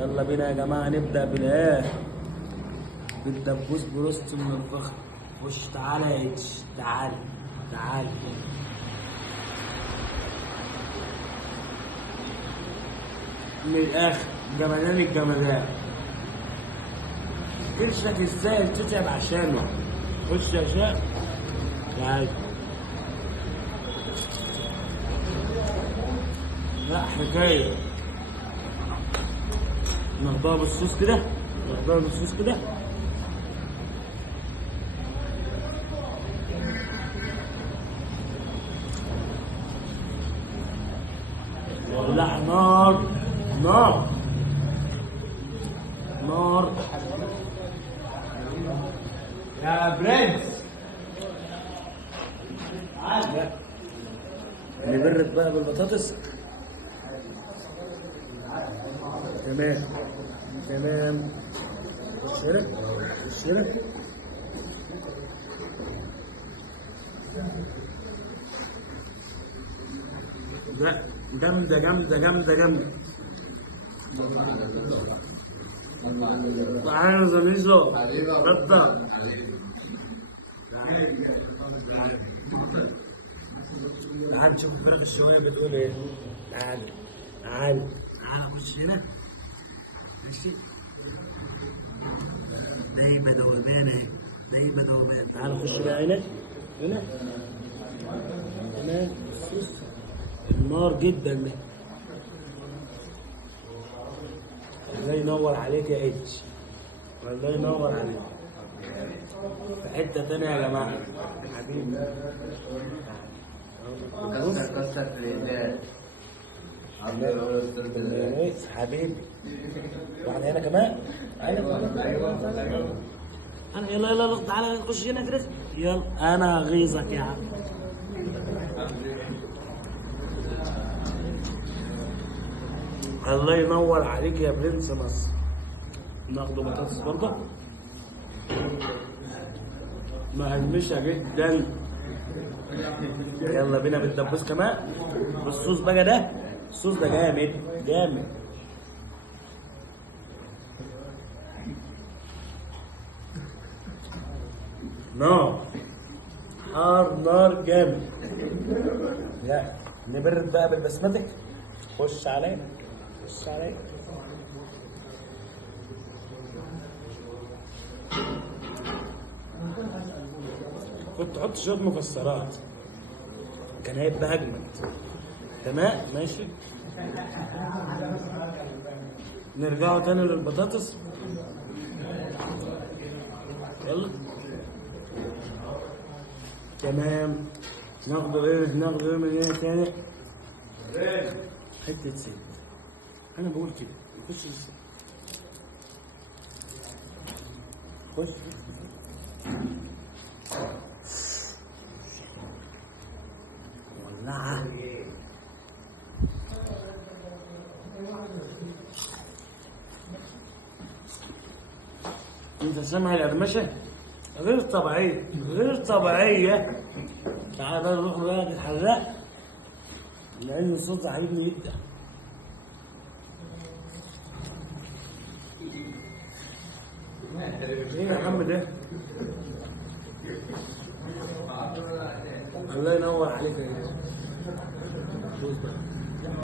يلا بينا يا جماعة نبدأ بالإيه؟ بالدبوس بروست من الفخر. خش تعالى يا اتش، تعالى تعالى. من الآخر جمدان الجمدان. قرشك ازاي تتعب عشانه. خش يا شاب تعالى. لا حكاية. ناخدها بالصوص كده، ناخدها بالصوص كده. ولع نار نار نار يا برنس. تعال نبرد بقى بالبطاطس. تمام تمام. خش هنا خش هنا. لا جامدة جامدة جامدة جامدة. تعالى يا زميزو ردا. تعال نشوف الفراخ الشوية بتقول ايه. تعال تعال تعال خش هنا. ماشي. دايبة دوبان اهي، دايبة دوبان. تعال خش بقى هنا هنا. تمام. بص النار جدا ده. الله ينور عليك يا اتش، الله ينور عليك. في حتة تانية يا جماعة حبيبي. كسر في الإنجاز. حبيبي. واحدة هنا كمان. أنا يلا يلا يلا تعالى نخش هنا كده. يلا أنا هغيظك يا عم. الله ينور عليك يا برنس مصر. ناخده بطاطس برضه مهمشة جدا. يلا بينا بالدبوس كمان. بالصوص بقى ده، الصوص ده جامد جامد. نار حار نار جامد. لا نبرد بقى بالبسمتك. خش عليا خش عليا. كنت تحط شوية مكسرات كان هيبقى أجمد. تمام ماشي. نرجعوا تاني للبطاطس. يلا تمام. ناخده ايه ناخده ايه من هنا تاني. حتة زيت. أنا بقول كده نخش الزيت. خش ولعها. انت سامع القرمشة؟ غير طبيعية غير طبيعية. تعال بقى نروح بقى للحلاق لأن الصوت عاجبني جدا. ايه يا عم ده؟ الله ينور عليك يا جدع.